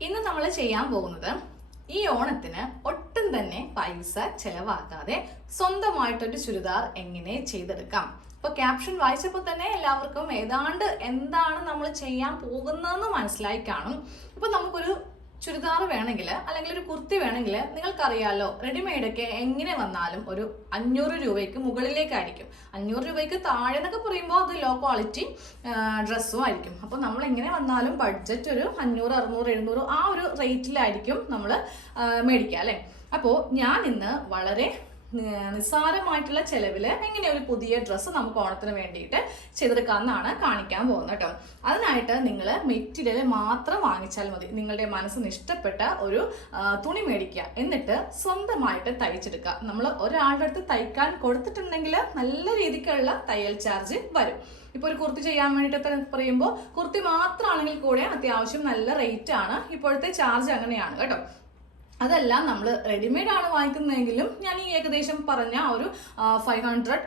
ഇന്ന് നമ്മൾ ചെയ്യാൻ പോകുന്നത് ഈ ഓണത്തിന് ഒട്ടും തന്നെ പൈസ ചെലവാക്കാതെ സ്വന്തമായിട്ടൊരു ചുരിദാർ എങ്ങനെ ചെയ്തെടുക്കാം? ഇപ്പൊ ക്യാപ്ഷൻ വായിച്ചപ്പോൾ തന്നെ എല്ലാവർക്കും ഏതാണ്ട് എന്താണ് നമ്മൾ ചെയ്യാൻ പോകുന്നതെന്ന് മനസ്സിലായി കാണും. ഇപ്പൊ നമുക്കൊരു ചുരിദാർ വേണമെങ്കിൽ അല്ലെങ്കിൽ ഒരു കുർത്തി വേണമെങ്കിൽ നിങ്ങൾക്കറിയാലോ റെഡിമെയ്ഡ് ഒക്കെ എങ്ങനെ വന്നാലും ഒരു അഞ്ഞൂറ് രൂപയ്ക്ക് മുകളിലേക്കായിരിക്കും. അഞ്ഞൂറ് രൂപയ്ക്ക് താഴെ എന്നൊക്കെ പറയുമ്പോൾ അത് ലോ ക്വാളിറ്റി ഡ്രസ്സും ആയിരിക്കും. അപ്പോൾ നമ്മൾ എങ്ങനെ വന്നാലും ബഡ്ജറ്റ് ഒരു അഞ്ഞൂറ് അറുന്നൂറ് എഴുന്നൂറ് ആ ഒരു റേറ്റിലായിരിക്കും നമ്മൾ മേടിക്കുക അല്ലേ? അപ്പോൾ ഞാൻ ഇന്ന് വളരെ നിസ്സാരമായിട്ടുള്ള ചെലവിൽ എങ്ങനെ ഒരു പുതിയ ഡ്രസ്സ് നമുക്ക് ഓണത്തിന് വേണ്ടിയിട്ട് ചെയ്തെടുക്കാമെന്നാണ് കാണിക്കാൻ പോകുന്നത് കേട്ടോ. അതിനായിട്ട് നിങ്ങൾ മെറ്റീരിയൽ മാത്രം വാങ്ങിച്ചാൽ മതി. നിങ്ങളുടെ മനസ്സിന് ഇഷ്ടപ്പെട്ട ഒരു തുണി മേടിക്കുക. എന്നിട്ട് സ്വന്തമായിട്ട് തയ്ച്ചെടുക്കുക. നമ്മൾ ഒരാളുടെ അടുത്ത് തയ്ക്കാൻ കൊടുത്തിട്ടുണ്ടെങ്കിൽ നല്ല രീതിക്കുള്ള തയ്യൽ ചാർജ് വരും. ഇപ്പോൾ ഒരു കുർത്തി ചെയ്യാൻ വേണ്ടിയിട്ട് പറയുമ്പോൾ കുർത്തി മാത്രമാണെങ്കിൽ കൂടെ അത്യാവശ്യം നല്ല റേറ്റ് ആണ്. ഇപ്പോഴത്തെ ചാർജ് അങ്ങനെയാണ് കേട്ടോ. അതല്ല നമ്മൾ റെഡിമെയ്ഡ് ആണ് വാങ്ങിക്കുന്നതെങ്കിലും ഞാൻ ഈ ഏകദേശം പറഞ്ഞ ഒരു ഫൈവ് ഹൺഡ്രഡ്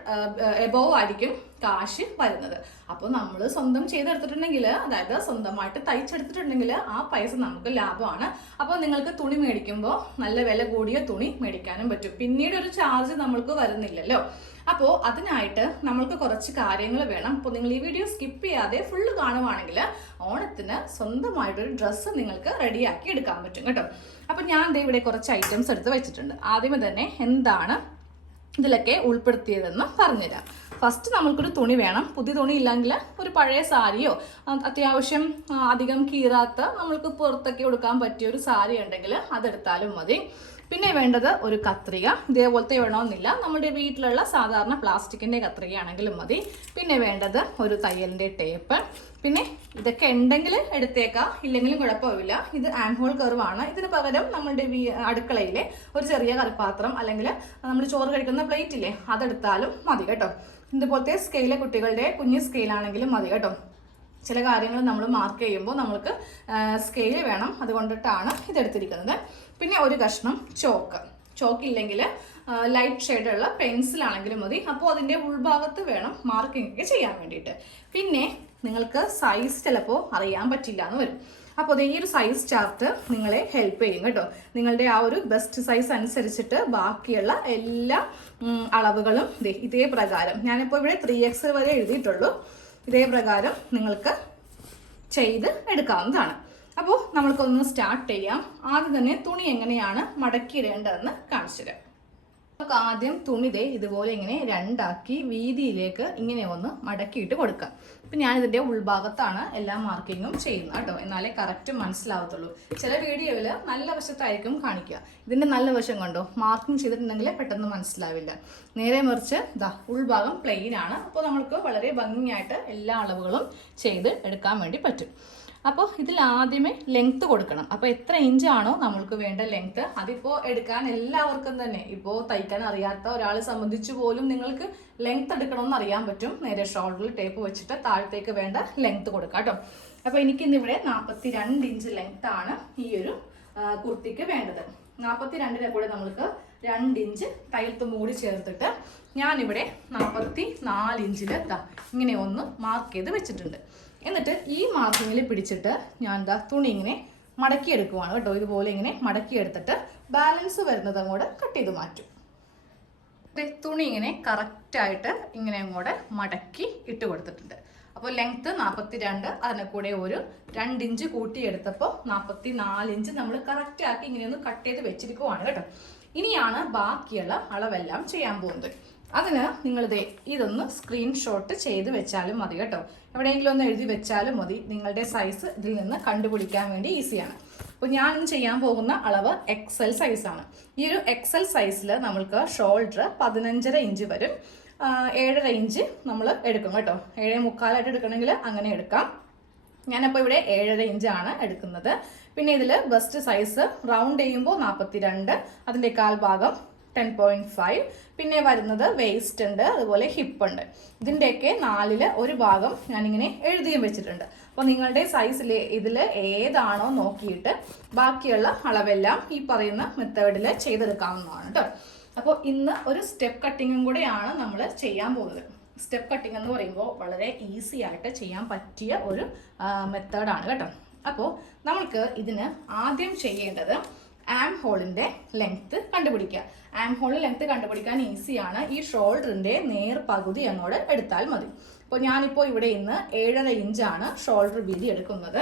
എബോവ് ആയിരിക്കും. കാശ് വരുന്നത്. അപ്പോൾ നമ്മൾ സ്വന്തം ചെയ്തെടുത്തിട്ടുണ്ടെങ്കിൽ അതായത് സ്വന്തമായിട്ട് തയ്ച്ചെടുത്തിട്ടുണ്ടെങ്കിൽ ആ പൈസ നമുക്ക് ലാഭമാണ്. അപ്പോൾ നിങ്ങൾക്ക് തുണി മേടിക്കുമ്പോൾ നല്ല വില കൂടിയ തുണി മേടിക്കാനും പറ്റും. പിന്നീട് ഒരു ചാർജ് നമ്മൾക്ക് വരുന്നില്ലല്ലോ. അപ്പോൾ അതിനായിട്ട് നമ്മൾക്ക് കുറച്ച് കാര്യങ്ങൾ വേണം. അപ്പോൾ നിങ്ങൾ ഈ വീഡിയോ സ്കിപ്പ് ചെയ്യാതെ ഫുള്ള് കാണുവാണെങ്കിൽ ഓണത്തിന് സ്വന്തമായിട്ടൊരു ഡ്രസ്സ് നിങ്ങൾക്ക് റെഡിയാക്കി എടുക്കാൻ പറ്റും കേട്ടോ. അപ്പം ഞാൻ ഇവിടെ കുറച്ച് ഐറ്റംസ് എടുത്ത് വെച്ചിട്ടുണ്ട്. ആദ്യമേ തന്നെ എന്താണ് ഇതിലൊക്കെ ഉൾപ്പെടുത്തിയതെന്ന് പറഞ്ഞുതരാം. ഫസ്റ്റ് നമ്മൾക്കൊരു തുണി വേണം. പുതിയ തുണി ഇല്ലെങ്കിൽ ഒരു പഴയ സാരിയോ അത്യാവശ്യം അധികം കീറാത്ത നമ്മൾക്ക് പുറത്തൊക്കെ കൊടുക്കാൻ പറ്റിയ ഒരു സാരി ഉണ്ടെങ്കിൽ അതെടുത്താലും മതി. പിന്നെ വേണ്ടത് ഒരു കത്രിക. ഇതേപോലത്തെ വേണമെന്നില്ല. നമ്മുടെ വീട്ടിലുള്ള സാധാരണ പ്ലാസ്റ്റിക്കിന്റെ കത്രികയാണെങ്കിലും മതി. പിന്നെ വേണ്ടത് ഒരു തയ്യലിന്റെ ടേപ്പ്. പിന്നെ ഇതൊക്കെ ഉണ്ടെങ്കിൽ എടുത്തേക്കാം. ഇല്ലെങ്കിലും കുഴപ്പമില്ല. ഇത് ആൻഹോൾ കർവാണ് ഇതിന് പകരം നമ്മളുടെ വീ അടുക്കളയിലെ ഒരു ചെറിയ കറിപ്പാത്രം അല്ലെങ്കിൽ നമ്മൾ ചോറ് കഴിക്കുന്ന പ്ലേറ്റില്ലേ അതെടുത്താലും മതി കേട്ടോ. ഇതുപോലത്തെ സ്കെയിലെ കുട്ടികളുടെ കുഞ്ഞ് സ്കെയിലാണെങ്കിലും മതി കേട്ടോ. ചില കാര്യങ്ങൾ നമ്മൾ മാർക്ക് ചെയ്യുമ്പോൾ നമ്മൾക്ക് സ്കെയിൽ വേണം. അതുകൊണ്ടിട്ടാണ് ഇതെടുത്തിരിക്കുന്നത്. പിന്നെ ഒരു കഷ്ണം ചോക്ക്. ചോക്ക് ഇല്ലെങ്കിൽ ലൈറ്റ് ഷെയ്ഡുള്ള പെൻസിലാണെങ്കിലും മതി. അപ്പോൾ അതിന്റെ ഉൾഭാഗത്ത് വേണം മാർക്കിംഗ് ഒക്കെ ചെയ്യാൻ വേണ്ടിയിട്ട്. പിന്നെ നിങ്ങൾക്ക് സൈസ് ചിലപ്പോൾ അറിയാൻ പറ്റില്ല എന്ന് വരും അപ്പോൾ ഈ ഒരു സൈസ് ചാർട്ട് നിങ്ങളെ ഹെൽപ്പ് ചെയ്യും കേട്ടോ. നിങ്ങളുടെ ആ ഒരു ബെസ്റ്റ് സൈസ് അനുസരിച്ചിട്ട് ബാക്കിയുള്ള എല്ലാ അളവുകളും ഇതേ പ്രകാരം. ഞാനിപ്പോൾ ഇവിടെ ത്രീ എക്സ് വരെ എഴുതിയിട്ടുള്ളൂ. ഇതേ പ്രകാരം നിങ്ങൾക്ക് ചെയ്ത് എടുക്കാവുന്നതാണ്. അപ്പോൾ നമ്മൾക്കൊന്ന് സ്റ്റാർട്ട് ചെയ്യാം. ആദ്യം തന്നെ തുണി എങ്ങനെയാണ് മടക്കിയിടേണ്ടതെന്ന് കാണിച്ചു തരാം. നമുക്ക് ആദ്യം തുണി ദേ ഇതുപോലെ ഇങ്ങനെ രണ്ടാക്കി വീതിയിലേക്ക് ഇങ്ങനെ ഒന്ന് മടക്കിയിട്ട് കൊടുക്കാം. ഇപ്പം ഞാനിതിന്റെ ഉൾഭാഗത്താണ് എല്ലാ മാർക്കിങ്ങും ചെയ്യുന്നത് കേട്ടോ. എന്നാലേ കറക്റ്റ് മനസ്സിലാവത്തുള്ളൂ. ചില വീഡിയോയിൽ നല്ല വശത്തായിരിക്കും കാണിക്കുക. ഇതിന്റെ നല്ല വശം കണ്ടോ? മാർക്കിംഗ് ചെയ്തിട്ടുണ്ടെങ്കിൽ പെട്ടെന്ന് മനസ്സിലാവില്ല. നേരെ മറിച്ച് ദാ ഉൾഭാഗം പ്ലെയിൻ ആണ്. അപ്പോൾ നമുക്ക് വളരെ ഭംഗിയായിട്ട് എല്ലാ അളവുകളും ചെയ്ത് എടുക്കാൻ വേണ്ടി പറ്റും. അപ്പോൾ ഇതിൽ ആദ്യമേ ലെങ്ത് കൊടുക്കണം. അപ്പോൾ എത്ര ഇഞ്ചാണോ നമ്മൾക്ക് വേണ്ട ലെങ്ത്ത് അതിപ്പോൾ എടുക്കാൻ എല്ലാവർക്കും തന്നെ ഇപ്പോൾ തയ്ക്കാൻ അറിയാത്ത ഒരാളെ സംബന്ധിച്ച് പോലും നിങ്ങൾക്ക് ലെങ്ത്ത് എടുക്കണമെന്ന് അറിയാൻ പറ്റും. നേരെ ഷോൾഡറിൽ ടേപ്പ് വെച്ചിട്ട് താഴത്തേക്ക് വേണ്ട ലെങ്ത്ത് കൊടുക്കാം കേട്ടോ. അപ്പോൾ എനിക്കിന്നിവിടെ നാൽപ്പത്തി രണ്ട് ഇഞ്ച് ലെങ്ത് ആണ് ഈ ഒരു കുർത്തിക്ക് വേണ്ടത്. നാൽപ്പത്തി രണ്ടിനെ കൂടെ നമ്മൾക്ക് രണ്ട് ഇഞ്ച് തയ്യൽത്ത് മൂടി ചേർത്തിട്ട് ഞാനിവിടെ നാൽപ്പത്തി നാല് ഇഞ്ചിൽ ഇങ്ങനെ ഒന്ന് മാർക്ക് ചെയ്ത് വെച്ചിട്ടുണ്ട്. എന്നിട്ട് ഈ മാർക്കിങ്ങിൽ പിടിച്ചിട്ട് ഞാൻ എന്താ തുണി ഇങ്ങനെ മടക്കിയെടുക്കുവാണ് കേട്ടോ. ഇതുപോലെ ഇങ്ങനെ മടക്കിയെടുത്തിട്ട് ബാലൻസ് വരുന്നത് അങ്ങോട്ട് കട്ട് ചെയ്ത് മാറ്റും. തുണി ഇങ്ങനെ കറക്റ്റായിട്ട് ഇങ്ങനെ അങ്ങോട്ട് മടക്കി ഇട്ട് കൊടുത്തിട്ടുണ്ട്. അപ്പോൾ ലെങ്ത്ത് നാൽപ്പത്തി രണ്ട് അതിനെ കൂടെ ഒരു രണ്ട് ഇഞ്ച് കൂട്ടിയെടുത്തപ്പോൾ നാൽപ്പത്തി ഇഞ്ച് നമ്മൾ കറക്റ്റാക്കി ഇങ്ങനെയൊന്ന് കട്ട് ചെയ്ത് വെച്ചിരിക്കുവാണ് കേട്ടോ. ഇനിയാണ് ബാക്കിയുള്ള അളവെല്ലാം ചെയ്യാൻ പോകുന്നത്. അതിന് നിങ്ങളിതേ ഇതൊന്ന് സ്ക്രീൻഷോട്ട് ചെയ്ത് വെച്ചാലും മതി കേട്ടോ. എവിടെയെങ്കിലും ഒന്ന് എഴുതി വെച്ചാലും മതി. നിങ്ങളുടെ സൈസ് ഇതിൽ നിന്ന് കണ്ടുപിടിക്കാൻ വേണ്ടി ഈസിയാണ് അപ്പോൾ ഇന്ന് ചെയ്യാൻ പോകുന്ന അളവ് എക്സൽ സൈസാണ് ഈ ഒരു എക്സൽ സൈസിൽ നമ്മൾക്ക് ഷോൾഡർ പതിനഞ്ചര ഇഞ്ച് വരും. ഏഴര ഇഞ്ച് നമ്മൾ എടുക്കും കേട്ടോ. ഏഴ് മുക്കാലായിട്ട് എടുക്കണമെങ്കിൽ അങ്ങനെ എടുക്കാം. ഞാനപ്പോൾ ഇവിടെ ഏഴര ഇഞ്ചാണ് എടുക്കുന്നത്. പിന്നെ ഇതിൽ ബസ്റ്റ് സൈസ് റൗണ്ട് ചെയ്യുമ്പോൾ നാൽപ്പത്തി രണ്ട് അതിന്റെ കാൽ ഭാഗം ടെൻ പോയിന്റ് ഫൈവ് പിന്നെ വരുന്നത് വേസ്റ്റ് ഉണ്ട് അതുപോലെ ഹിപ്പ് ഉണ്ട്. ഇതിന്റെയൊക്കെ നാലിൽ ഒരു ഭാഗം ഞാനിങ്ങനെ എഴുതിയും വെച്ചിട്ടുണ്ട്. അപ്പോൾ നിങ്ങളുടെ സൈസിൽ ഇതിൽ ഏതാണോ നോക്കിയിട്ട് ബാക്കിയുള്ള അളവെല്ലാം ഈ പറയുന്ന മെത്തേഡിൽ ചെയ്തെടുക്കാവുന്നതാണ് കേട്ടോ അപ്പോൾ ഇന്ന് ഒരു സ്റ്റെപ്പ് കട്ടിങ്ങും കൂടെയാണ് നമ്മൾ ചെയ്യാൻ പോകുന്നത്. സ്റ്റെപ്പ് കട്ടിംഗ് എന്ന് പറയുമ്പോൾ വളരെ ഈസി ആയിട്ട് ചെയ്യാൻ പറ്റിയ ഒരു മെത്തേഡാണ് കേട്ടോ. അപ്പോൾ നമ്മൾക്ക് ഇതിന് ആദ്യം ചെയ്യേണ്ടത് ആം ഹോളിന്റെ ലെങ്ത് കണ്ടുപിടിക്കുക. ആം ഹോൾ ലെങ്ത് കണ്ടുപിടിക്കാൻ ഈസിയാണ് ഈ ഷോൾഡറിന്റെ നേർ പകുതി അങ്ങോട്ട് എടുത്താൽ മതി. അപ്പോൾ ഞാനിപ്പോൾ ഇവിടെ ഇന്ന് ഏഴര ഇഞ്ചാണ് ഷോൾഡർ വീതി എടുക്കുന്നത്.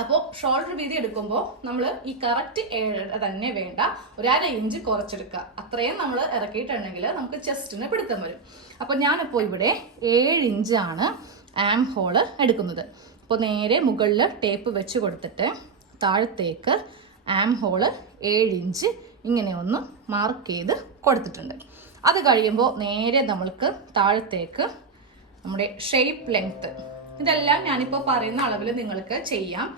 അപ്പോൾ ഷോൾഡർ വീതി എടുക്കുമ്പോൾ നമ്മൾ ഈ കറക്റ്റ് ഏഴര തന്നെ വേണ്ട. ഒരര ഇഞ്ച് കുറച്ചെടുക്കുക. അത്രയും നമ്മൾ ഇറക്കിയിട്ടുണ്ടെങ്കിൽ നമുക്ക് ചെസ്റ്റിന് പിടുത്തം വരും. അപ്പോൾ ഞാനിപ്പോൾ ഇവിടെ ഏഴ് ഇഞ്ചാണ് ആം ഹോൾ എടുക്കുന്നത്. അപ്പോൾ നേരെ മുകളിൽ ടേപ്പ് വെച്ച് കൊടുത്തിട്ട് താഴത്തേക്ക് ആം ഹോൾ ഏഴ് ഇഞ്ച് ഇങ്ങനെ ഒന്ന് മാർക്ക് ചെയ്ത് കൊടുത്തിട്ടുണ്ട്. അത് കഴിയുമ്പോൾ നേരെ നമ്മൾക്ക് താഴത്തേക്ക് നമ്മുടെ ഷേപ്പ് ലെങ്ത്ത് ഇതെല്ലാം ഞാനിപ്പോൾ പറയുന്ന അളവിൽ നിങ്ങൾക്ക് ചെയ്യാം.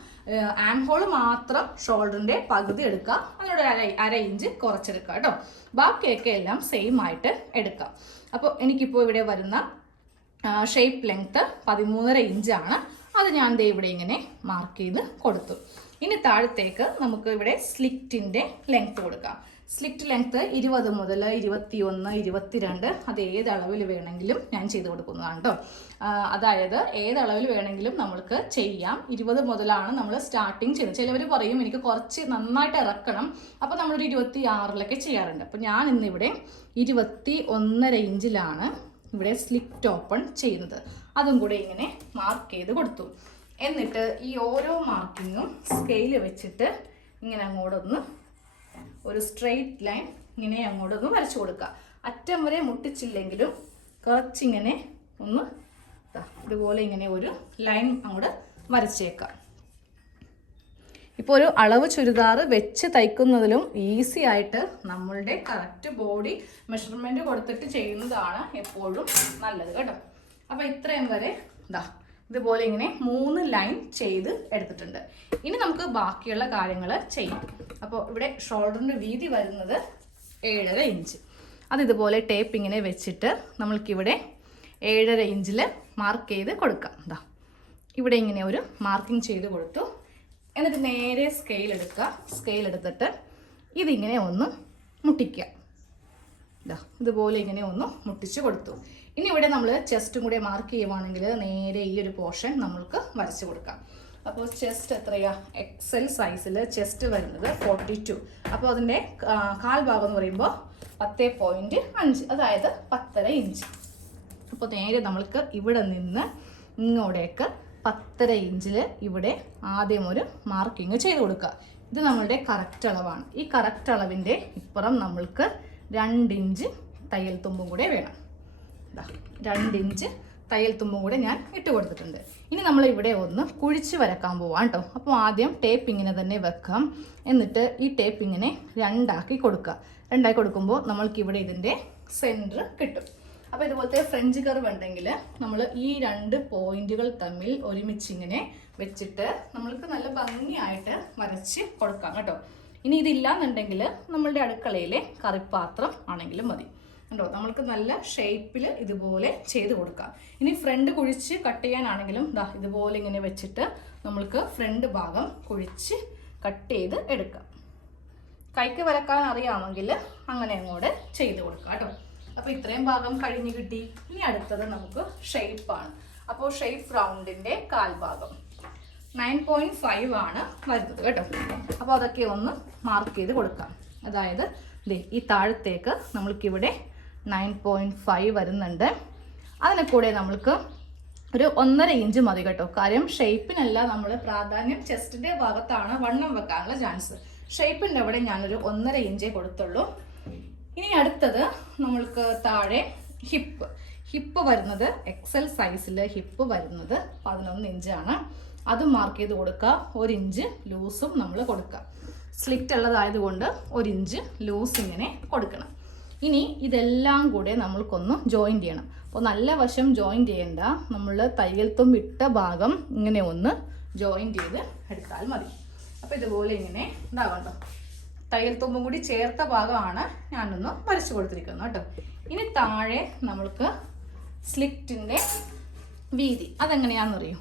ആം ഹോൾ മാത്രം ഷോൾഡറിന്റെ പകുതി എടുക്കുക. അതിനോട് അര അര ഇഞ്ച് കുറച്ചെടുക്കുക കേട്ടോ. ബാക്കിയൊക്കെ എല്ലാം സെയിം ആയിട്ട് എടുക്കാം. അപ്പോൾ എനിക്കിപ്പോൾ ഇവിടെ വരുന്ന ഷേപ്പ് ലെങ്ത്ത് പതിമൂന്നര ഇഞ്ചാണ്. അത് ഞാൻ ദേ ഇവിടെ ഇങ്ങനെ മാർക്ക് ചെയ്ത് കൊടുത്തു. ഇനി താഴത്തേക്ക് നമുക്ക് ഇവിടെ സ്ലിറ്റിന്റെ ലെങ്ത് കൊടുക്കാം. സ്ലിറ്റ് ലെങ്ത് ഇരുപത് മുതൽ ഇരുപത്തി ഒന്ന് ഇരുപത്തിരണ്ട് അത് ഏത് അളവിൽ വേണമെങ്കിലും ഞാൻ ചെയ്ത് കൊടുക്കുന്നതാണ് കേട്ടോ അതായത് ഏത് അളവിൽ വേണമെങ്കിലും നമ്മൾക്ക് ചെയ്യാം. ഇരുപത് മുതലാണ് നമ്മൾ സ്റ്റാർട്ടിങ് ചെയ്യുന്നത്. ചിലവർ പറയും എനിക്ക് കുറച്ച് നന്നായിട്ട് ഇറക്കണം. അപ്പോൾ നമ്മളൊരു ഇരുപത്തി ആറിലൊക്കെ ചെയ്യാറുണ്ട്. അപ്പോൾ ഞാൻ ഇന്നിവിടെ ഇരുപത്തി ഒന്നര ഇഞ്ചിലാണ് ഇവിടെ സ്ലിറ്റ് ഓപ്പൺ ചെയ്യുന്നത്. അതും കൂടെ ഇങ്ങനെ മാർക്ക് ചെയ്ത് കൊടുത്തു. എന്നിട്ട് ഈ ഓരോ മാർക്കിങ്ങും സ്കെയിൽ വെച്ചിട്ട് ഇങ്ങനെ അങ്ങോട്ടൊന്ന് ഒരു സ്ട്രെയിറ്റ് ലൈൻ ഇങ്ങനെ അങ്ങോട്ടൊന്ന് വരച്ചു കൊടുക്കുക. അറ്റം വരെ മുട്ടിച്ചില്ലെങ്കിലും കുറച്ചിങ്ങനെ ഒന്ന് ഇതുപോലെ ഇങ്ങനെ ഒരു ലൈൻ അങ്ങോട്ട് വരച്ചേക്കാം ഇപ്പോൾ ഒരു അളവ് ചുരിദാർ വെച്ച് തയ്ക്കുന്നതിലും ഈസി ആയിട്ട് നമ്മളുടെ കറക്റ്റ് ബോഡി മെഷർമെന്റ് കൊടുത്തിട്ട് ചെയ്യുന്നതാണ് എപ്പോഴും നല്ലത് കേട്ടോ. അപ്പോൾ ഇത്രയും വരെ ഇതാ ഇതുപോലെ ഇങ്ങനെ മൂന്ന് ലൈൻ ചെയ്ത് എടുത്തിട്ടുണ്ട്. ഇനി നമുക്ക് ബാക്കിയുള്ള കാര്യങ്ങൾ ചെയ്യാം. അപ്പോൾ ഇവിടെ ഷോൾഡറിന്റെ വീതി വരുന്നത് ഏഴര ഇഞ്ച് അത് ഇതുപോലെ ടേപ്പ് ഇങ്ങനെ വെച്ചിട്ട് നമ്മൾക്കിവിടെ ഏഴര ഇഞ്ചിൽ മാർക്ക് ചെയ്ത് കൊടുക്കാം. എന്താ ഇവിടെ ഇങ്ങനെ ഒരു മാർക്കിംഗ് ചെയ്ത് കൊടുത്തു. എന്നിട്ട് നേരെ സ്കെയിൽ എടുക്കുക. സ്കെയിൽ എടുത്തിട്ട് ഇതിങ്ങനെ ഒന്ന് മുട്ടിക്കുക. ഇതാ ഇതുപോലെ ഇങ്ങനെ ഒന്ന് മുട്ടിച്ച് കൊടുത്തു. ഇനി ഇവിടെ നമ്മൾ ചെസ്റ്റും കൂടെ മാർക്ക് ചെയ്യുവാണെങ്കിൽ നേരെ ഈ ഒരു പോർഷൻ നമ്മൾക്ക് വരച്ചു കൊടുക്കാം. അപ്പോൾ ചെസ്റ്റ് എത്രയാ? എക്സൽ സൈസിൽ ചെസ്റ്റ് വരുന്നത് ഫോർട്ടി ടു അപ്പോൾ അതിന്റെ കാൽ ഭാഗം എന്ന് പറയുമ്പോൾ പത്ത് പോയിന്റ് അഞ്ച് അതായത് പത്തര ഇഞ്ച് അപ്പോൾ നേരെ നമ്മൾക്ക് ഇവിടെ നിന്ന് ഇങ്ങോട്ടേക്ക് പത്തര ഇഞ്ചിൽ ഇവിടെ ആദ്യം ഒരു മാർക്കിങ് ചെയ്ത് കൊടുക്കുക. ഇത് നമ്മളുടെ കറക്റ്റ് അളവാണ്. ഈ കറക്റ്റ് അളവിന്റെ ഇപ്പുറം നമ്മൾക്ക് രണ്ടിഞ്ച് തയ്യൽ തുമ്പും കൂടെ വേണം. രണ്ടിഞ്ച് തയ്യൽ തുമ്പും കൂടെ ഞാൻ ഇട്ട് കൊടുത്തിട്ടുണ്ട്. ഇനി നമ്മൾ ഇവിടെ ഒന്ന് കുഴിച്ച് വരക്കാൻ പോവാം കേട്ടോ അപ്പോൾ ആദ്യം ടേപ്പ് ഇങ്ങനെ തന്നെ വെക്കാം. എന്നിട്ട് ഈ ടേപ്പ് ഇങ്ങനെ രണ്ടാക്കി കൊടുക്കുക. രണ്ടാക്കി കൊടുക്കുമ്പോൾ നമ്മൾക്ക് ഇവിടെ ഇതിന്റെ സെന്റർ കിട്ടും. അപ്പോൾ ഇതുപോലത്തെ ഫ്രഞ്ച് കർവ് ഉണ്ടെങ്കിൽ നമ്മൾ ഈ രണ്ട് പോയിന്റുകൾ തമ്മിൽ ഒരുമിച്ച് ഇങ്ങനെ വെച്ചിട്ട് നമ്മൾക്ക് നല്ല ഭംഗിയായിട്ട് വരച്ച് കൊടുക്കാം കേട്ടോ. ഇനി ഇതില്ലാന്നുണ്ടെങ്കിൽ നമ്മളുടെ അടുക്കളയിലെ കറിപ്പാത്രം ആണെങ്കിലും മതി. കണ്ടോ നമ്മൾക്ക് നല്ല ഷേപ്പിൽ ഇതുപോലെ ചെയ്ത് കൊടുക്കാം. ഇനി ഫ്രണ്ട് കുഴിച്ച് കട്ട് ചെയ്യാനാണെങ്കിലും ദാ ഇതുപോലെ ഇങ്ങനെ വെച്ചിട്ട് നമ്മൾക്ക് ഫ്രണ്ട് ഭാഗം കുഴിച്ച് കട്ട് ചെയ്ത് എടുക്കാം. കൈക്ക് വരക്കാൻ അറിയാമെങ്കിൽ അങ്ങനെ അങ്ങോട്ട് ചെയ്ത് കൊടുക്കാം കേട്ടോ. അപ്പോൾ ഇത്രയും ഭാഗം കഴിഞ്ഞ് കിട്ടി. ഇനി അടുത്തത് നമുക്ക് ഷേപ്പാണ് അപ്പോൾ ഷേപ്പ് റൗണ്ടിന്റെ കാൽഭാഗം നയൻ പോയിന്റ് ഫൈവ് ആണ് വരുന്നത് കേട്ടോ. അപ്പോൾ അതൊക്കെ ഒന്ന് മാർക്ക് ചെയ്ത് കൊടുക്കാം. അതായത് ഈ താഴത്തേക്ക് നമ്മൾക്കിവിടെ നയൻ പോയിന്റ് ഫൈവ് വരുന്നുണ്ട്. അതിനെ കൂടെ നമ്മൾക്ക് ഒരു ഒന്നര ഇഞ്ച് മതി കേട്ടോ. കാര്യം ഷേപ്പിനല്ല നമ്മൾ പ്രാധാന്യം ചെസ്റ്റിന്റെ ഭാഗത്താണ് വണ്ണം വെക്കാനുള്ള ചാൻസ് ഷേപ്പിന്റെ അവിടെ ഞാനൊരു ഒന്നര ഇഞ്ചേ കൊടുത്തുള്ളൂ. ഇനി അടുത്തത് നമ്മൾക്ക് താഴെ ഹിപ്പ് ഹിപ്പ് വരുന്നത് എക്സൽ സൈസിൽ ഹിപ്പ് വരുന്നത് പതിനൊന്ന് ഇഞ്ചാണ് അത് മാർക്ക് ചെയ്ത് കൊടുക്കുക. ഒരു ഇഞ്ച് ലൂസും നമ്മൾ കൊടുക്കുക. സ്ലിറ്റ് ഉള്ളതായതുകൊണ്ട് ഒരു ഇഞ്ച് ലൂസ് ഇങ്ങനെ കൊടുക്കണം. ഇനി ഇതെല്ലാം കൂടെ നമ്മൾക്കൊന്ന് ജോയിൻ ചെയ്യണം. അപ്പോൾ നല്ല വശം ജോയിൻ ചെയ്യേണ്ട. നമ്മൾ തയ്യൽ തുമ്പിട്ട ഭാഗം ഇങ്ങനെ ഒന്ന് ജോയിൻ ചെയ്ത് എടുത്താൽ മതി. അപ്പോൾ ഇതുപോലെ ഇങ്ങനെ ഉണ്ടാവണം തയ്യൽ തുമ്പും കൂടി ചേർത്ത ഭാഗമാണ് ഞാനൊന്ന് വരച്ചു കൊടുത്തിരിക്കുന്നത് കേട്ടോ ഇനി താഴെ നമ്മൾക്ക് സ്ലിറ്റിന്റെ വീതി അതെങ്ങനെയാണെന്ന് അറിയൂ?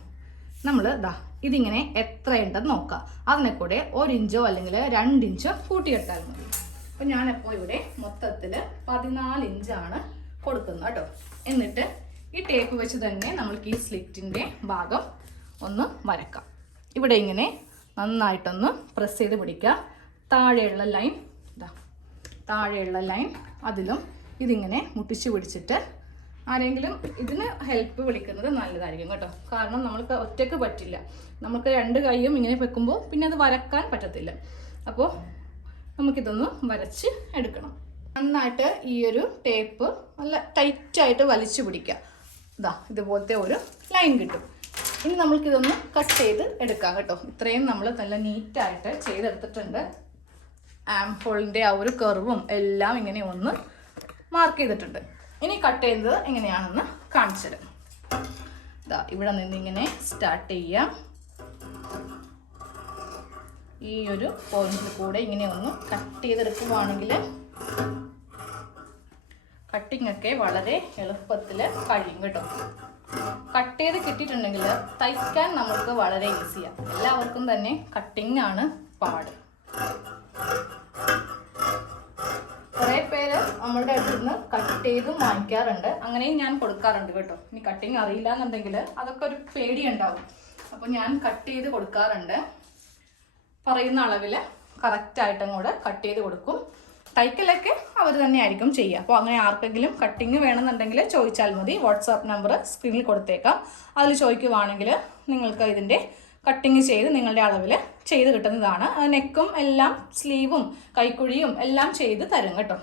നമ്മൾ ഇതാ ഇതിങ്ങനെ എത്രയുണ്ടെന്ന് നോക്കാം. അതിനെ കൂടെ ഒരു ഇഞ്ചോ അല്ലെങ്കിൽ രണ്ട് ഇഞ്ചോ കൂട്ടിയിട്ടാൽ മതി. അപ്പം ഞാനപ്പോൾ ഇവിടെ മൊത്തത്തിൽ പതിനാല് ഇഞ്ചാണ് കൊടുക്കുന്നത് കേട്ടോ. എന്നിട്ട് ഈ ടേപ്പ് വെച്ച് തന്നെ നമ്മൾക്ക് ഈ സ്ലിറ്റിന്റെ ഭാഗം ഒന്ന് വരക്കാം. ഇവിടെ ഇങ്ങനെ നന്നായിട്ടൊന്ന് പ്രസ് ചെയ്ത് പിടിക്കുക. താഴെയുള്ള ലൈൻ ഇതാ താഴെയുള്ള ലൈൻ അതിലും ഇതിങ്ങനെ മുട്ടിച്ച് പിടിച്ചിട്ട് ആരെങ്കിലും ഇതിന് ഹെൽപ്പ് വിളിക്കുന്നത് നല്ലതായിരിക്കും കേട്ടോ. കാരണം നമ്മൾക്ക് ഒറ്റയ്ക്ക് പറ്റില്ല. നമുക്ക് രണ്ട് കൈയും ഇങ്ങനെ വെക്കുമ്പോൾ പിന്നെ അത് വരക്കാൻ പറ്റത്തില്ല. അപ്പോൾ നമുക്കിതൊന്ന് വരച്ച് എടുക്കണം. നന്നായിട്ട് ഈ ഒരു ടേപ്പ് നല്ല ടൈറ്റായിട്ട് വലിച്ചു പിടിക്കുക. ഇതാ ഇതുപോലത്തെ ഒരു ലൈൻ കിട്ടും. ഇനി നമ്മൾക്കിതൊന്ന് കട്ട് ചെയ്ത് എടുക്കാം കേട്ടോ. ഇത്രയും നമ്മൾ നല്ല നീറ്റായിട്ട് ചെയ്തെടുത്തിട്ടുണ്ട്. ആം ഹോളിന്റെ ആ ഒരു കർവും എല്ലാം ഇങ്ങനെ ഒന്ന് മാർക്ക് ചെയ്തിട്ടുണ്ട്. ഇനി കട്ട് ചെയ്തത് എങ്ങനെയാണെന്ന് കാണിച്ചു തരാം. ഇതാ ഇവിടെ നിന്ന് ഇങ്ങനെ സ്റ്റാർട്ട് ചെയ്യാം. ഈ ഒരു പോയിന്റിൽ കൂടെ ഇങ്ങനെ ഒന്ന് കട്ട് ചെയ്തെടുക്കുവാണെങ്കിൽ കട്ടിങ്ങൊക്കെ വളരെ എളുപ്പത്തിൽ കഴിയും കേട്ടോ. കട്ട് ചെയ്ത് കിട്ടിയിട്ടുണ്ടെങ്കിൽ തയ്ക്കാൻ നമുക്ക് വളരെ ഈസിയാണ് എല്ലാവർക്കും തന്നെ കട്ടിങ് ആണ് പാട്. കുറേ പേര് നമ്മളുടെ അടുത്ത് നിന്ന് കട്ട് ചെയ്തും വാങ്ങിക്കാറുണ്ട്. അങ്ങനെയും ഞാൻ കൊടുക്കാറുണ്ട് കേട്ടോ. ഇനി കട്ടിങ് അറിയില്ല എന്നുണ്ടെങ്കിൽ അതൊക്കെ ഒരു പേടി ഉണ്ടാവും അപ്പോൾ ഞാൻ കട്ട് ചെയ്ത് കൊടുക്കാറുണ്ട്. പറയുന്ന അളവിൽ കറക്റ്റായിട്ട് അങ്ങോട്ട് കട്ട് ചെയ്ത് കൊടുക്കും. തൈക്കലൊക്കെ അവർ തന്നെയായിരിക്കും ചെയ്യുക. അപ്പോൾ അങ്ങനെ ആർക്കെങ്കിലും കട്ടിങ് വേണമെന്നുണ്ടെങ്കിൽ ചോദിച്ചാൽ മതി. വാട്സാപ്പ് നമ്പർ സ്ക്രീനിൽ കൊടുത്തേക്കാം. അതിൽ ചോദിക്കുവാണെങ്കിൽ നിങ്ങൾക്ക് ഇതിന്റെ കട്ടിങ് ചെയ്ത് നിങ്ങളുടെ അളവിൽ ചെയ്ത് കിട്ടുന്നതാണ്. നെക്കും എല്ലാം സ്ലീവും കൈക്കുഴിയും എല്ലാം ചെയ്ത് തരും കേട്ടോ.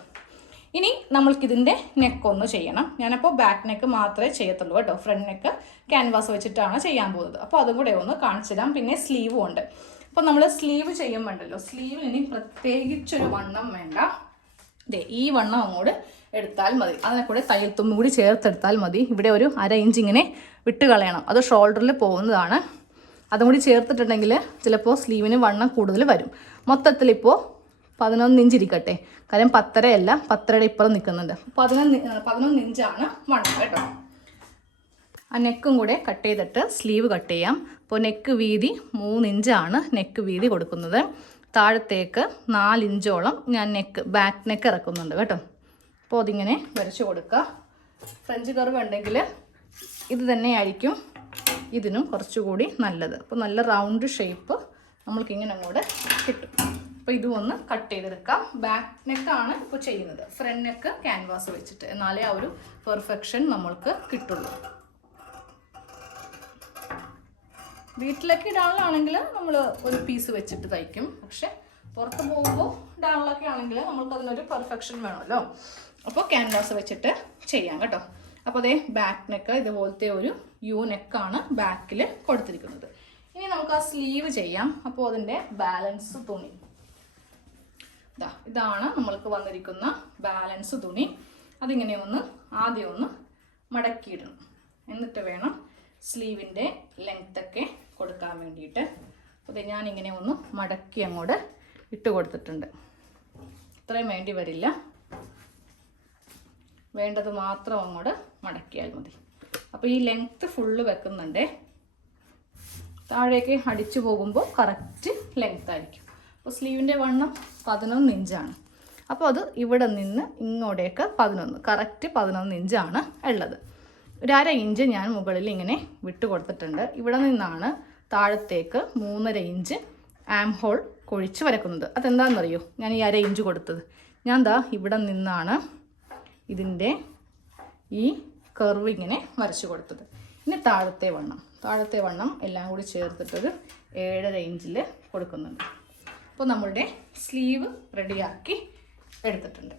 ഇനി നമ്മൾക്കിതിന്റെ നെക്ക് ഒന്ന് ചെയ്യണം. ഞാനപ്പോൾ ബാക്ക് നെക്ക് മാത്രമേ ചെയ്യത്തുള്ളൂ കേട്ടോ. ഫ്രണ്ട് നെക്ക് ക്യാൻവാസ് വെച്ചിട്ടാണ് ചെയ്യാൻ പോകുന്നത്. അപ്പോൾ അതും കൂടെ ഒന്ന് കാണിച്ചു തരാം. പിന്നെ സ്ലീവും ഉണ്ട്. അപ്പോൾ നമ്മൾ സ്ലീവ് ചെയ്യുമ്പോണ്ടല്ലോ സ്ലീവിന് ഇനി പ്രത്യേകിച്ചൊരു വണ്ണം വേണ്ട. ദേ ഈ വണ്ണം അങ്ങോട്ട് എടുത്താൽ മതി. അതിനെ കൂടെ തയ്യൽ തുമ്പും കൂടി ചേർത്തെടുത്താൽ മതി. ഇവിടെ ഒരു അര ഇഞ്ച് ഇങ്ങനെ വിട്ട് കളയണം. അത് ഷോൾഡറിൽ പോകുന്നതാണ്. അതും കൂടി ചേർത്തിട്ടുണ്ടെങ്കിൽ ചിലപ്പോൾ സ്ലീവിന് വണ്ണം കൂടുതൽ വരും. മൊത്തത്തിൽ ഇപ്പോൾ പതിനൊന്ന് ഇഞ്ച് ഇരിക്കട്ടെ. കാര്യം പത്തരയല്ല പത്തരയുടെ ഇപ്പുറം നിൽക്കുന്നുണ്ട് പതിനൊന്ന് പതിനൊന്ന് ഇഞ്ചാണ് വണ്ണം കേട്ടോ. ആ നെക്കും കൂടെ കട്ട് ചെയ്തിട്ട് സ്ലീവ് കട്ട് ചെയ്യാം. അപ്പോൾ നെക്ക് വീതി മൂന്ന് ഇഞ്ചാണ് നെക്ക് വീതി കൊടുക്കുന്നത്. താഴത്തേക്ക് നാലിഞ്ചോളം ഞാൻ നെക്ക് ബാക്ക് നെക്ക് ഇറക്കുന്നുണ്ട് കേട്ടോ. അപ്പോൾ അതിങ്ങനെ വരച്ചു കൊടുക്കുക. ഫ്രഞ്ച് കർവ് ഉണ്ടെങ്കിൽ ഇത് തന്നെയായിരിക്കും ഇതിനും കുറച്ചുകൂടി നല്ലത്. അപ്പോൾ നല്ല റൗണ്ട് ഷേപ്പ് നമ്മൾക്കിങ്ങനെ അങ്ങോട്ട് കിട്ടും. അപ്പോൾ ഇതും ഒന്ന് കട്ട് ചെയ്തെടുക്കാം. ബാക്ക് നെക്കാണ് ഇപ്പോൾ ചെയ്യുന്നത്. ഫ്രണ്ട് നെക്ക് ക്യാൻവാസ് വെച്ചിട്ട്. എന്നാലേ ആ ഒരു പെർഫെക്ഷൻ നമ്മൾക്ക് കിട്ടുള്ളൂ. വീട്ടിലൊക്കെ ഇടാനുള്ളതാണെങ്കിൽ നമ്മൾ ഒരു പീസ് വെച്ചിട്ട് തയ്ക്കും. പക്ഷെ പുറത്ത് പോകുമ്പോൾ ഇടാനുള്ളതൊക്കെ ആണെങ്കിൽ നമ്മൾക്ക് അതിനൊരു പെർഫെക്ഷൻ വേണമല്ലോ. അപ്പോൾ ക്യാൻവാസ് വെച്ചിട്ട് ചെയ്യാം കേട്ടോ. അപ്പോൾ അതേ ബാക്ക് നെക്ക് ഇതുപോലത്തെ ഒരു യു നെക്കാണ് ബാക്കിൽ കൊടുത്തിരിക്കുന്നത്. ഇനി നമുക്ക് ആ സ്ലീവ് ചെയ്യാം. അപ്പോൾ അതിന്റെ ബാലൻസ് തുണി. ഇതാ ഇതാണ് നമ്മൾക്ക് വന്നിരിക്കുന്ന ബാലൻസ് തുണി. അതിങ്ങനെ ഒന്ന് ആദ്യം ഒന്ന് മടക്കിയിടണം. എന്നിട്ട് വേണം സ്ലീവിന്റെ ലെങ്ത്തൊക്കെ കൊടുക്കാൻ വേണ്ടിയിട്ട്. അത് ഞാനിങ്ങനെ ഒന്ന് മടക്കി അങ്ങോട്ട് ഇട്ട് കൊടുത്തിട്ടുണ്ട്. ഇത്രയും വേണ്ടി വരില്ല. വേണ്ടത് മാത്രം അങ്ങോട്ട് മടക്കിയാൽ മതി. അപ്പോൾ ഈ ലെങ്ത്ത് ഫുള്ള് വെക്കുന്നുണ്ടേ. താഴേക്ക് അടിച്ചു പോകുമ്പോൾ കറക്റ്റ് ലെങ്ത് ആയിരിക്കും. അപ്പോൾ സ്ലീവിന്റെ വണ്ണം പതിനൊന്ന് ഇഞ്ചാണ്. അപ്പോൾ അത് ഇവിടെ നിന്ന് ഇങ്ങോട്ടേക്ക് പതിനൊന്ന് കറക്റ്റ് പതിനൊന്ന് ഇഞ്ചാണ് ഉള്ളത്. ഒരു അര ഇഞ്ച് ഞാൻ മുകളിൽ ഇങ്ങനെ വിട്ട് കൊടുത്തിട്ടുണ്ട്. ഇവിടെ നിന്നാണ് താഴത്തേക്ക് മൂന്നര ഇഞ്ച് ആം ഹോൾ കൊഴിച്ച് വരക്കുന്നത്. അതെന്താണെന്നറിയോ? ഞാൻ ഈ അര ഇഞ്ച് കൊടുത്തത്. ഞാൻ ദാ ഇവിടെ നിന്നാണ് ഇതിന്റെ ഈ കർവ് ഇങ്ങനെ വരച്ചു കൊടുത്തത്. ഇനി താഴത്തെ വണ്ണം. താഴത്തെ വണ്ണം എല്ലാം കൂടി ചേർത്തിട്ടൊരു ഏഴര ഇഞ്ചിൽ കൊടുക്കുന്നുണ്ട്. അപ്പോൾ നമ്മളുടെ സ്ലീവ് റെഡിയാക്കി എടുത്തിട്ടുണ്ട്.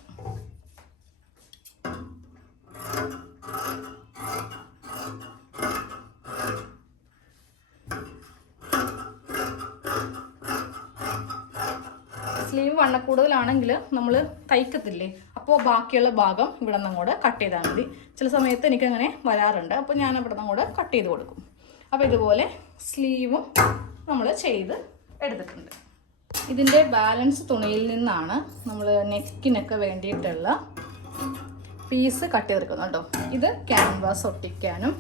സ്ലീവ് വണ്ണ കൂടുതലാണെങ്കിൽ നമ്മൾ തയ്ക്കത്തില്ലേ? അപ്പോൾ ബാക്കിയുള്ള ഭാഗം ഇവിടെ നിന്ന് കട്ട് ചെയ്താൽ മതി. ചില സമയത്ത് എനിക്കങ്ങനെ വരാറുണ്ട്. അപ്പോൾ ഞാൻ ഇവിടെ നിന്ന് കട്ട് ചെയ്ത് കൊടുക്കും. അപ്പോൾ ഇതുപോലെ സ്ലീവും നമ്മൾ ചെയ്ത് എടുത്തിട്ടുണ്ട്. ഇതിന്റെ ബാലൻസ് തുണിയിൽ നിന്നാണ് നമ്മൾ നെക്കിനൊക്കെ വേണ്ടിയിട്ടുള്ള പീസ് കട്ട് ചെയ്തെടുക്കുന്നത് കേട്ടോ. ഇത് ക്യാൻവാസ് ഒട്ടിക്കാനും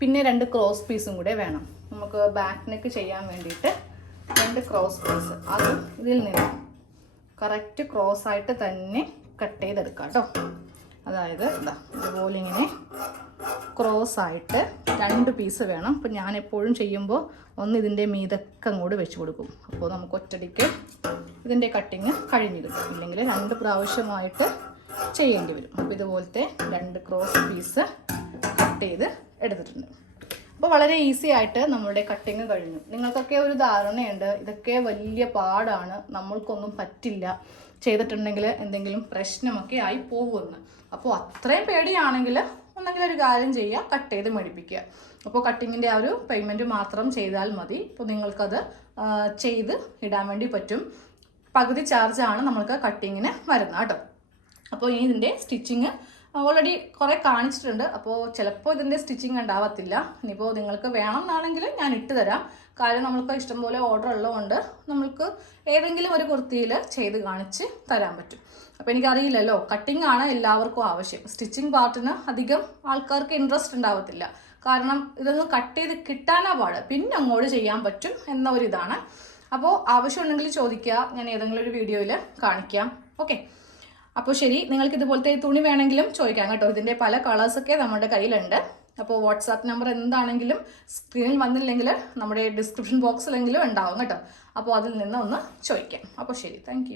പിന്നെ രണ്ട് ക്രോസ് പീസും കൂടെ വേണം. നമുക്ക് ബാക്ക് നെക്ക് ചെയ്യാൻ വേണ്ടിയിട്ട് രണ്ട് ക്രോസ് പീസ്. അതും ഇതിൽ നിന്ന് കറക്റ്റ് ക്രോസ് ആയിട്ട് തന്നെ കട്ട് ചെയ്തെടുക്കാം കേട്ടോ. അതായത് ഇതാ ഇതുപോലെ ഇങ്ങനെ ക്രോസ് ആയിട്ട് രണ്ട് പീസ് വേണം. അപ്പം ഞാൻ എപ്പോഴും ചെയ്യുമ്പോൾ ഒന്ന് ഇതിന്റെ മീതൊക്കെ അങ്ങോട്ട് വെച്ച് കൊടുക്കും. അപ്പോൾ നമുക്ക് ഒറ്റടിക്ക് ഇതിന്റെ കട്ടിങ് കഴിഞ്ഞ് കിട്ടും ഇല്ലെങ്കിൽ രണ്ട് പ്രാവശ്യമായിട്ട് ചെയ്യേണ്ടി വരും. അപ്പോൾ ഇതുപോലത്തെ രണ്ട് ക്രോസ് പീസ് കട്ട് ചെയ്ത് എടുത്തിട്ടുണ്ട്. അപ്പോൾ വളരെ ഈസി ആയിട്ട് നമ്മളുടെ കട്ടിങ് കഴിഞ്ഞു. നിങ്ങൾക്കൊക്കെ ഒരു ധാരണയുണ്ട്. ഇതൊക്കെ വലിയ പാടാണ്. നമ്മൾക്കൊന്നും പറ്റില്ല. ചെയ്തിട്ടുണ്ടെങ്കിൽ എന്തെങ്കിലും പ്രശ്നമൊക്കെ ആയി പോകുമെന്ന്. അപ്പോൾ അത്രയും പേടിയാണെങ്കിൽ ഒന്നെങ്കിൽ ഒരു കാര്യം ചെയ്യുക കട്ട് ചെയ്ത് മേടിപ്പിക്കുക. അപ്പോൾ കട്ടിങ്ങിന്റെ ആ ഒരു പേയ്മെന്റ് മാത്രം ചെയ്താൽ മതി. അപ്പോൾ നിങ്ങൾക്കത് ചെയ്ത് ഇടാൻ വേണ്ടി പറ്റും. പകുതി ചാർജാണ് നമ്മൾക്ക് കട്ടിങ്ങിന് വരുന്നത് കേട്ടോ. അപ്പോൾ ഇനി ഇതിന്റെ സ്റ്റിച്ചിങ് ഓൾറെഡി കുറേ കാണിച്ചിട്ടുണ്ട്. അപ്പോൾ ചിലപ്പോൾ ഇതിന്റെ സ്റ്റിച്ചിങ് ഉണ്ടാവത്തില്ല. ഇനിയിപ്പോൾ നിങ്ങൾക്ക് വേണം എന്നാണെങ്കിൽ ഞാൻ ഇട്ട് തരാം. കാര്യം നമ്മൾക്ക് ഇഷ്ടംപോലെ ഓർഡർ ഉള്ളതുകൊണ്ട് നമ്മൾക്ക് ഏതെങ്കിലും ഒരു കുർത്തിയിൽ ചെയ്ത് കാണിച്ച് തരാൻ പറ്റും. അപ്പോൾ എനിക്കറിയില്ലല്ലോ കട്ടിംഗ് ആണ് എല്ലാവർക്കും ആവശ്യം. സ്റ്റിച്ചിങ് പാർട്ടിന് അധികം ആൾക്കാർക്ക് ഇൻട്രസ്റ്റ് ഉണ്ടാവത്തില്ല. കാരണം ഇതൊന്ന് കട്ട് ചെയ്ത് കിട്ടാനാ പാട്. പിന്നെ അങ്ങോട്ട് ചെയ്യാൻ പറ്റും എന്ന ഒരു ഇതാണ്. അപ്പോൾ ആവശ്യമുണ്ടെങ്കിൽ ചോദിക്കുക. ഞാൻ ഏതെങ്കിലും ഒരു വീഡിയോയിൽ കാണിക്കാം. ഓക്കെ അപ്പോൾ ശരി നിങ്ങൾക്ക് ഇതുപോലത്തെ തുണി വേണമെങ്കിലും ചോദിക്കാം കേട്ടോ. ഇതിന്റെ പല കളേഴ്സൊക്കെ നമ്മുടെ കയ്യിലുണ്ട്. അപ്പോൾ വാട്സാപ്പ് നമ്പർ എന്താണെങ്കിലും സ്ക്രീനിൽ വന്നില്ലെങ്കിൽ നമ്മുടെ ഡിസ്ക്രിപ്ഷൻ ബോക്സിലെങ്കിലും ഉണ്ടാവും കേട്ടോ. അപ്പോൾ അതിൽ നിന്ന് ഒന്ന് ചോദിക്കാം. അപ്പോൾ ശരി താങ്ക്